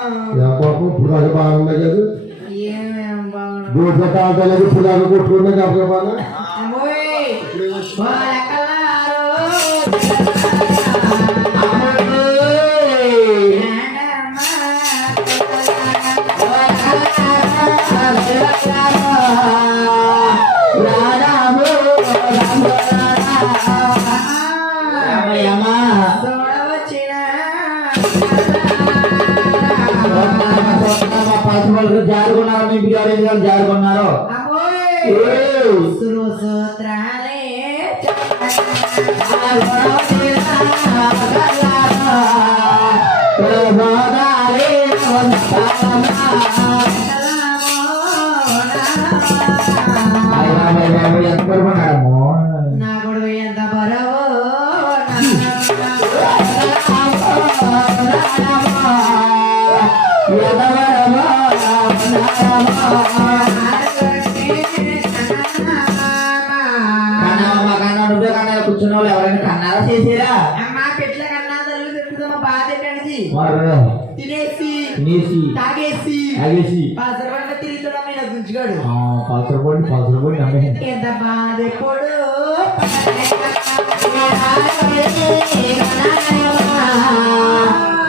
పాపం అది బాగున్నాయి కదా. తాతలేదు ఇప్పుడు అది కొట్టుకున్నా చెప్పకపోనా అమ్మోయ్! వాళ్ళకల్లారు జారుకున్నారు మీ ఇంటికి ఎవరు ఎందుకు జారుకున్నారు సూత్రాలే ఎంత తాగేసి తాగేసి పసరపడిన తిరుగుతున్నా మీద గుంజుగాడు పల్సర్ పొడి పల్సర్ పొడి నమ్మే ఎంత బాధ ఎప్పుడు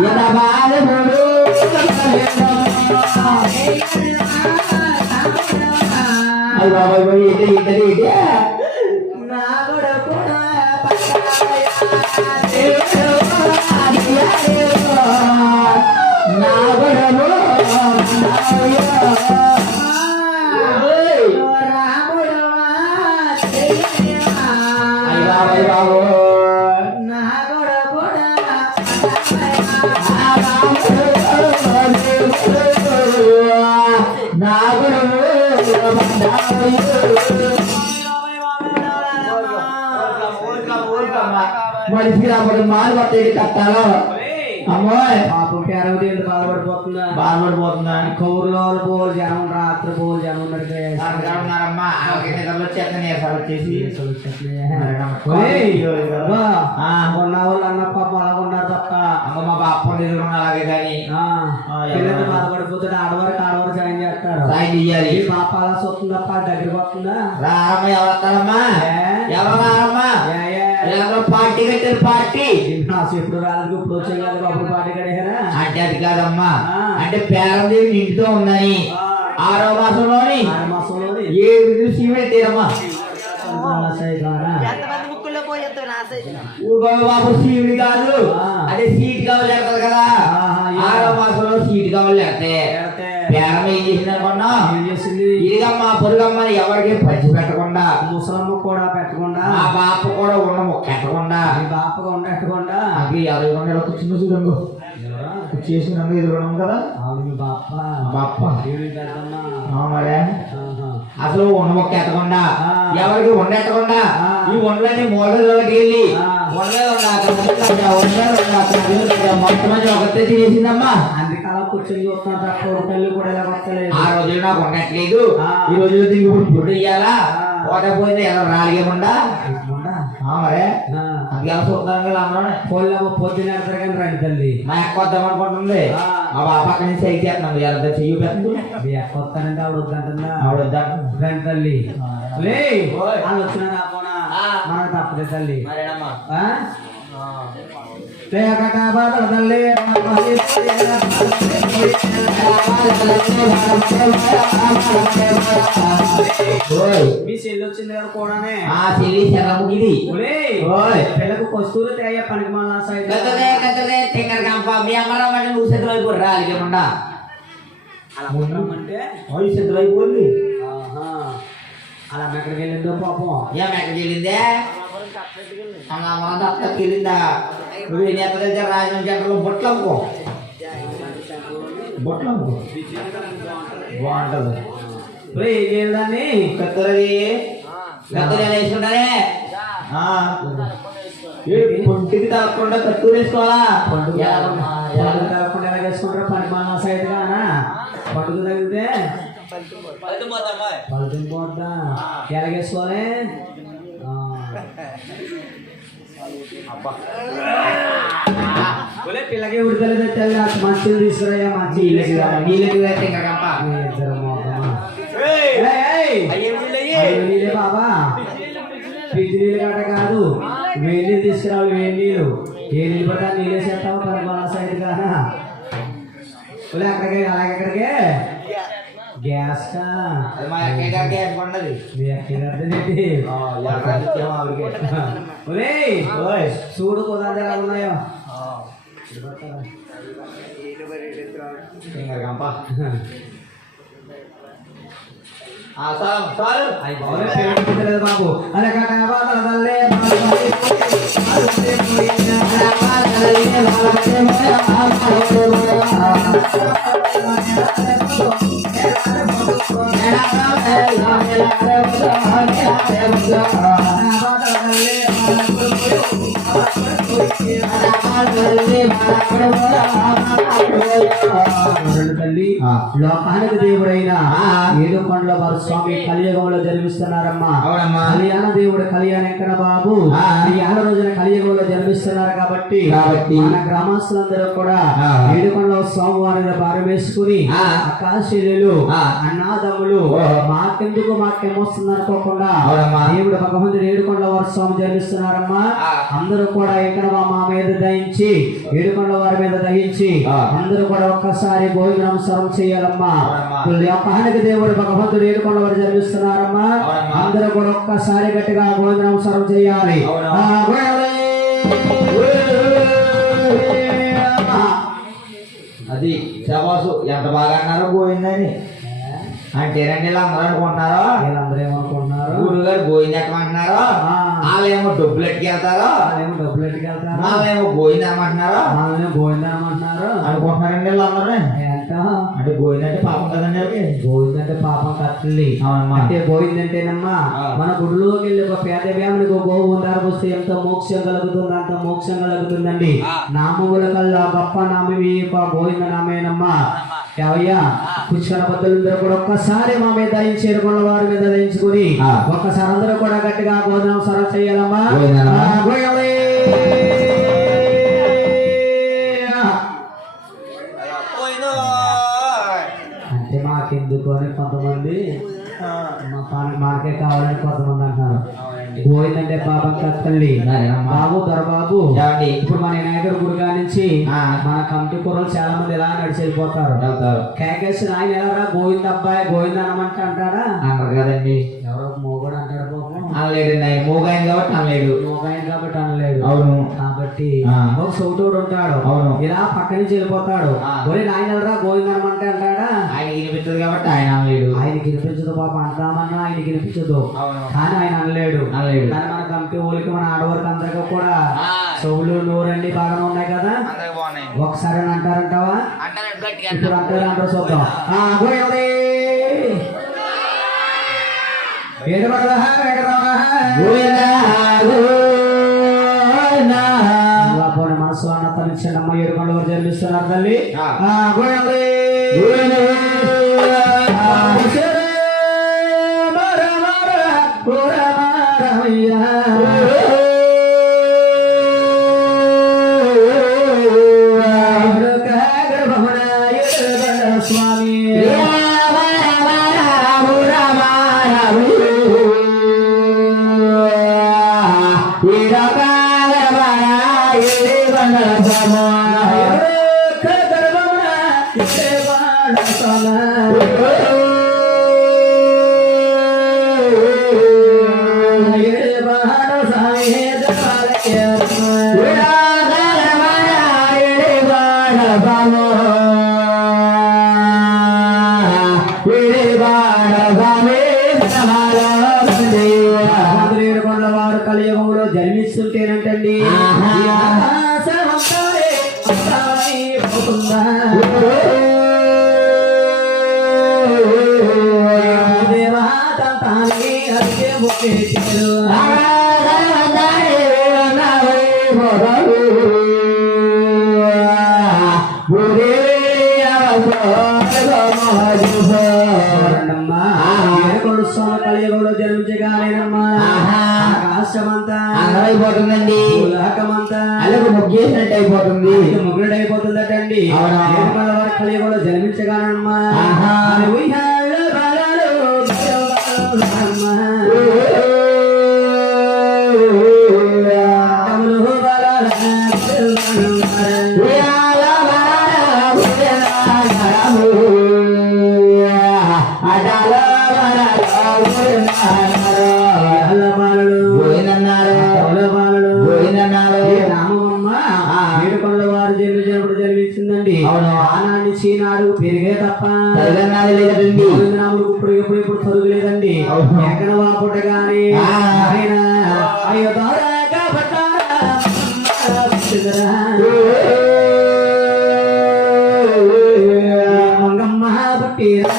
ఎంత బాధపడు అయ్యి బాబాయ్ పోయి ఇటే ఇటే ఇటే నా కొడుకు నా మనిషికి రాబడి మాలు పట్టేది కట్టాలో అమ్మాయి. పాపం పేరవ దేవుడు బాధపడిపోతుందా? బాధపడిపోతుందా? కౌరులో పోలు జనం రాత్రి పోలు జనం ఉన్నారమ్మా. ఉన్న వాళ్ళు అన్న పాప అలాగున్నారు తప్ప. అమ్మ మా నిద్ర అలాగే కానీ. పిల్లలు ఆడవారికి ఆడవారు జాయిన్ చేస్తారు. ఈ పాప అలా చూస్తుంది తప్ప దగ్గరికి వస్తుందా? రారమ్మ ఎవరు వస్తారమ్మా? రారమ్మా. ఎవరో పార్టీ కట్టారు పార్టీ. ఎప్పుడు రాలేదు ఇప్పుడు వచ్చే కాదు అప్పుడు పాట కడేరా అంటే అది కాదమ్మా. అంటే పేరందేవి నిండుతో ఉందని. ఆరో మాసంలోని ఏడు నా ఊరుగో బాబు శివుడి కాదు. అదే సీట్ కావాలి కదా. ఆరో మాసంలో సీట్ కావాలి లేకపోతే ఏం చేసింది ఇదిగమ్మా పొరుగమ్మ ఎవరికి పంచి పెట్టకుండా ముసలమ్మ కూడా పెట్టకుండా ఆ బాప కూడా ఉన్న మొక్క పెట్టకుండా ఈ బాపగా ఉండకుండా అది యాభై మంది కూర్చున్న చూడండి. చేసిన ఎదురున్నాం కదా? బాప. బాప. పెద్దమ్మ ఆ. మరే. అసలు ఉన్న మొక్క ఎత్తకుండా. ఎవరికి ఉండెత్తకుండా ఆ. ఈ ఉండలని మూలలోకి వెళ్ళి ఉండ ఉండ మొత్తం ఒకటే తినేసిందమ్మా అందుకే అలా కూర్చొని చూస్తున్నా తప్ప ఒక తల్లి కూడా వస్తలేదు ఆ రోజులు నాకు ఉండట్లేదు. ఈ దీనికి ఇప్పుడు ఫుడ్ ఇయ్యాలా ఆ. పోతే ఎలా రాలిగేముండా ఉండా? ఆ మరే ఎలా చూద్దాం కదా అందరూ పోలేమో పొద్దున ఎడతారు కానీ రండి తల్లి. మా ఎక్క వద్దాం అనుకుంటుంది. ఆ. బాప అక్కడి నుంచి అయితే చేస్తున్నాం ఎలా చెయ్యి పెడుతుంది మీ ఎక్క వస్తానంటే ఆవిడ వద్దంటుందా ఆవిడ వద్దా రండి తల్లి. లే. వాళ్ళు వచ్చినా రాపోనా. మనకు తప్పదే తల్లి. మరేనమ్మా ఆ? లేకట బాధ తల్లి ఓయ్ మీ చెల్లి వచ్చింది కదా కూడానే. ఆ చెల్లి ఓయ్. పిల్లకు కస్తూరి తేయ పనికి మళ్ళా కత్తదే కత్తదే తింగర కంప మీ అమ్మరావు అంటే నువ్వు సిద్ధం అయిపోయి రాలిగేముండా అలా ఉండమంటే ఓయ్ సిద్ధం అయిపోయింది ఆహా. అలా ఎక్కడికి వెళ్ళిందో పాపం. ఏం ఎక్కడ చెల్లిందే అమ్మ దత్త చెల్లిందా నువ్వు ఏం ఎక్కడ దగ్గర రాజమండ్రి సెంటర్లో బొట్లు అమ్ముకో. బొట్లు అమ్ముకో. బాగుంటుంది. ఒరేయ్, ఏం చేయాలని కత్తరది కత్తరి ఎలా వేసుకుంటారే? పొంటికి తప్పకుండా కత్తూరు వేసుకోవాలా? పండుగ. ఎలాగమ్మా? ఎలా? పండుగ కాకుండా ఎలా చేసుకుంటారు పనికి మళ్ళా సైడ్ గానా పండుగ తగిలితే పలుకుని పోద్దా ఎలాగేసుకోవాలి ఇలాగే ఉడకలేదు తెల్ల మంచిని తీసుకురాయా మంచి నీళ్ళకి నీళ్ళకి వేస్తే ఇంకా కంప ఇద్దరు మోకమా. ఏయ్, ఏయ్! అయ్యో నీళ్ళే బాబా పిచ్చి నీళ్ళు గట్ట కాదు వేడి నీళ్ళు తీసుకురావాలి వేడి నీళ్ళు ఏ నీళ్ళు పడ్డా నీళ్ళే చేస్తావు పని సైడ్ కానా ఒలే అక్కడికే అలాగే అక్కడికే గ్యాస్ కా అది మా అక్కయ్య గారికి ఏర్పడినది మీ అక్కడి ఏంటి ఒలే ఓయ్ చూడు కుదాంత ఎలా ఉన్నాయో ఇంకా కంప ఆ సార్ సార్ అయ్యి బాబు పేరు బాబు అరే కటబాదలే బాబు I'm లోకానికి దేవుడైన ఏడు కొండల వారు స్వామి కలియుగంలో జన్మిస్తున్నారమ్మా కళ్యాణ దేవుడు కళ్యాణ వెంకట బాబు ఏళ్ళ రోజున కలియుగంలో జన్మిస్తున్నారు కాబట్టి కాబట్టి మన గ్రామస్తులందరూ కూడా స్వామివారి మీద భారం వేసుకుని ఆ. అక్కాశీలు ఆ. అన్నాదమ్ములు ఓ. మాకెందుకు మాకేమొస్తుంది అనుకోకుండా. దేవుడు భగవంతుడు ఏడుకొండల వారి స్వామి జన్మిస్తున్నారమ్మా. అందరూ కూడా ఇక్కడ మా మీద దయించి ఏడుకొండల వారి మీద దయించి. అందరూ కూడా ఒక్కసారి భోజనం సర్వం చేయాలమ్మా. అవునమ్మా. లోకానికి దేవుడు భగవంతుడు ఏడుకొండ వారు జన్మిస్తున్నారమ్మా. అందరూ కూడా ఒక్కసారి గట్టిగా భోజనం సర్వం చేయాలి. అది శబాసు ఎంత బాగా అన్నారో పోయిందని అంటేనండి వీళ్ళు అందరూ అనుకుంటున్నారో? వీళ్ళందరూ ఏమనుకుంటున్నారు? గురువు గారు గోయింది ఎక్కమంటున్నారో. వాళ్ళేమో డబ్బులు ఎట్టుకెళ్తారో? వాళ్ళేమో డబ్బులు ఎట్టుకెళ్తారు? వాళ్ళేమో గోయింది ఏమంటున్నారో? వాళ్ళేమో గోవిందమంటున్నారు అనుకుంటున్నారండి వీళ్ళు అంటే అంటే పాపం కదండి వాళ్ళకి గోవిందంటే పాపం కట్టలి అంటే పోయిందంటేనమ్మా. మన గుడిలోకి వెళ్ళి ఒక పేద వ్యామునికి ఒక గోవు ఉందారు వస్తే ఎంత మోక్షం కలుగుతుంది అంత మోక్షం కలుగుతుందండి. నామముల కల్లా గొప్ప నామవి గోవింద నామేనమ్మా. ఏవయ్యా పుష్కర బద్దలందరూ కూడా ఒక్కసారి మా మీద దయించి ఎరుకున్న వారి మీద దయించుకుని. ఒక్కసారి అందరూ కూడా గట్టిగా భోజనం సర్వ చేయాలమ్మా. అంటే మాకెందుకు అని కొంతమంది మాకే కావాలని కొంతమంది అంటున్నారు. పోయిందంటే పాపం సరేనమ్మా. బాబు దొరబాబు ఇప్పుడు మన వినాయకుడి గుడిగా నుంచి. మన కమిటీ కూరలు చాలా మంది ఇలా నడిచి వెళ్ళిపోతారు వెళ్తారు కేకేసి ఆయన ఎలా గోవింద అబ్బాయి గోవింద అనమంటే అంటాడా? అంటారు కదండి. ఎవరో మోగోడు అంటాడు ఆయన మూగాయన కాబట్టి అనలేడు మోగాయన కాబట్టి అనలేడు అవును. కాబట్టి ఆ. ఒక సౌతోడు ఉంటాడు. అవును. ఇలా పక్క నుంచి వెళ్ళిపోతాడు. ఒరే నాయన గోవింద అనమంటే అంటాడా? ఆయన వినిపిస్తుంది కాబట్టి ఆయన అనలేడు. ఆయనకి వినిపించదు పాప అంటామన్నా ఆయనకి వినిపించదు అవును. కానీ ఆయన అనలేడు. అనలేడు. కానీ మన కమిటీ వాళ్ళకి మన ఆడవారికి అందరికీ కూడా. చెవులు నోరండి బాగానే ఉన్నాయి కదా? ఒకసారి అని అంటారంటావా? ఇప్పుడు అంటారు అంటారు చూద్దాం. ఆ, గోయలే. అమ్మ ఏడుకొండ వారు జన్మిస్తున్నారు తల్లి. ఏడుక గర్భమున అంతమైపోతుందా? దేవా తంతానే అదిగే రాష్ట్రమంతా. అలాగే ముగ్గేసినట్టు అయిపోతుంది? నిర్మల కలియుగంలో జన్మించగానమ్మా. ఆహా. ఎక్కడ వాపుట గాని. ఆయన అయ్యో పుట్టిందిరా. మంగమ్మ పుట్టిరా,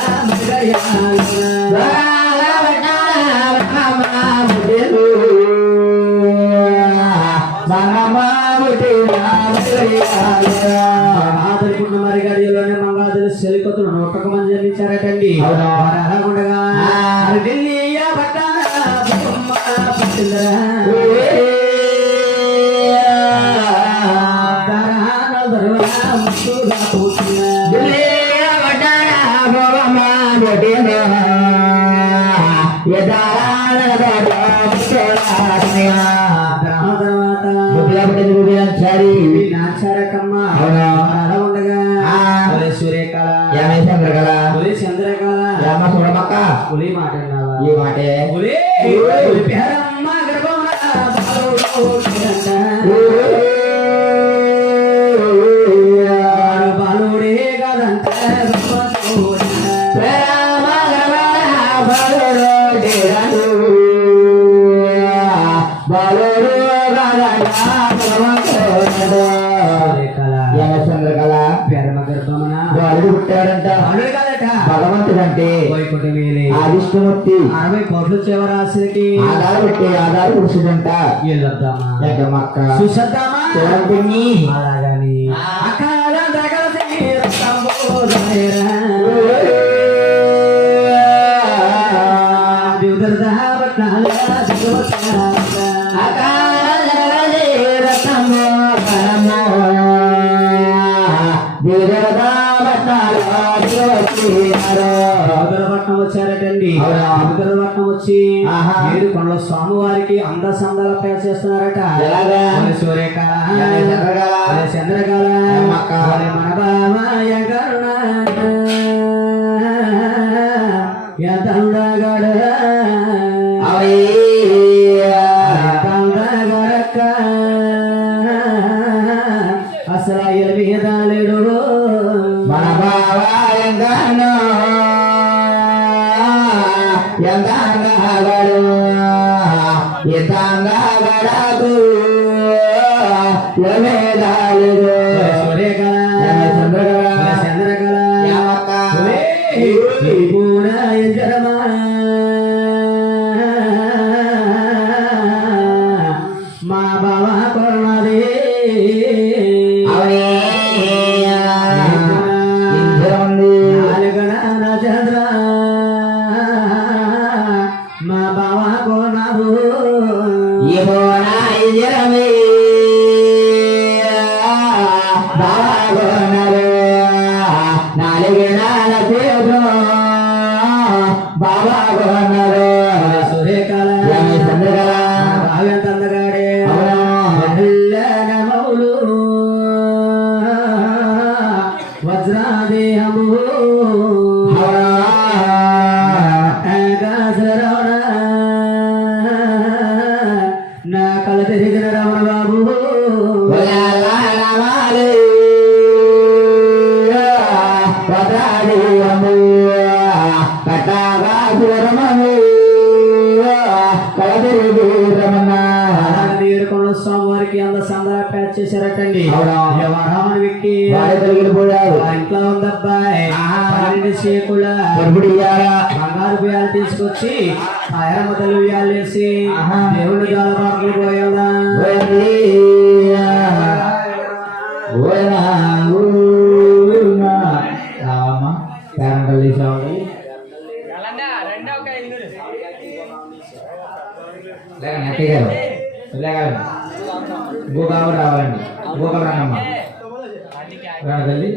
గడియలోనే మంగాదులు సెలికొత్తులు నూటొక్క మంది జన్మించారటండి ఉండగా ఢిల్లీ పట్టారా, బొమ్మ సరి ఈ నాచారకమ్మ అవునా? అలా ఉండగా. సూర్యకళ చంద్రకళ రామ చూడమక్క ఒలి మాట? ఈ మాటే కాదంట గర్భంతోడ. సూర్యకళ చంద్రకళ పేరమ్మ గర్భమున బాలుడు పుట్టాడంట భగవంతుడంటే వైకుంఠ మేలే ఆదిష్టమూర్తి అరవై కోట్ల చివరాశికి ఆధార పెట్టి ఆధార పురుషుడంట. వెళ్ళొద్దామా ఎక్కమక్క చూసొద్దామా చూడండి వచ్చారటండి పట్నం వచ్చి. ఏడు కొండల స్వామివారికి అంద సందాల పేరు చేస్తున్నారట సూర్యకాల చంద్రకాల? మరి మా బావ బావ కొన్నాడు ఇహోనా ఇజరమే బాబా తీసుకొచ్చి ఆ ఎర్ర మొదలు బియ్యాలు వేసి ఆహా. దేవుడి జాలపాటలు పోయేదా రామ లేకండి అక్కయ్య గారు లేకండి ఇంకొక ఆవిడ రావాలండి ఇంకొక రానమ్మా రాను తల్లి